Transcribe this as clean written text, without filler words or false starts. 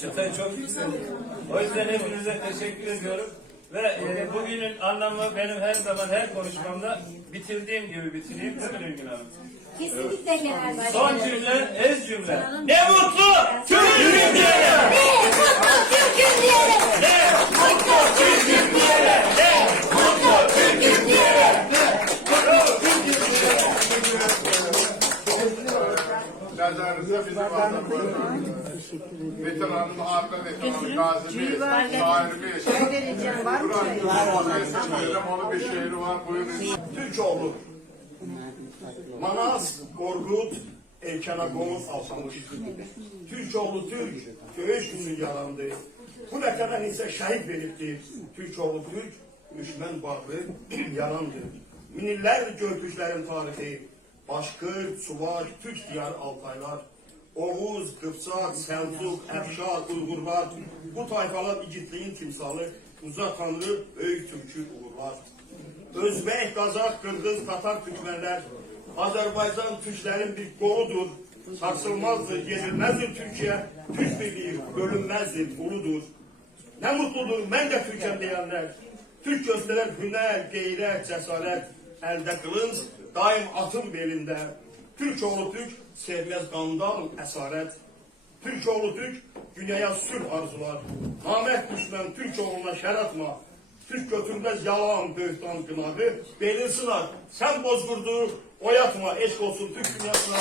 Çıtayı çok yüksek. O yüzden hepinize teşekkür ediyorum. Ve bugünün anlamı benim her zaman her konuşmamda bitirdiğim gibi bitireyim. Değil mi Nilgün Hanım? Kesinlikle genel başkanım. Son cümle, ez cümle. Ne mutlu Türk'üm diyene! Ne mutlu Türk'üm diyene! Ne mutlu Türk'üm diyene! Ne mutlu Türk'üm diyene! Nazarınıza bizim adamlarımız, veteranın arka veteranı, gazimiz, şairimiz, onu bir şehri var, buyurun. Türkoğlu, Manas, Korkut, Elkenagonuz alsamış. Türkoğlu Türk, göğüş günü yalandı. Bu ləkədən isə şəhid veribdir. Türkoğlu Türk, düşmən bağlı yalandı. Minillərdir gördüklərin tarihi. Başkır, Suvak, Türk diyar Altaylar, Oğuz, Qıpçaq, Səlcuq, Əfşar, Uyğurlar, bu tayfalar igidliyin timsalı, uzaq tanrı, böyük türkü uğurlar. Özbək, Qazaq, Qırğız, Tatar Türkmenlər, Azərbaycan Türklərin bir qoludur, sarsılmazdır, yenilməzdir Türkiyə, Türk birliği bölünməzdir, uludur. Nə mutludur, mən də Türkəm deyənlər, Türk göstərər hünər, qeyrət, cəsarət, əldə qılınc, daim atın belində. Türkoğlu Türk sevməz qandal, əsarət. Türkoğlu Türk dünyaya sülh arzular. Namət düşmən Türkoğluna şər atma. Türk götürməz yalan, böhtan, qınağı. Belin sınar, sən bozqurdu, oyatma, eşq olsun Türk dünyasına.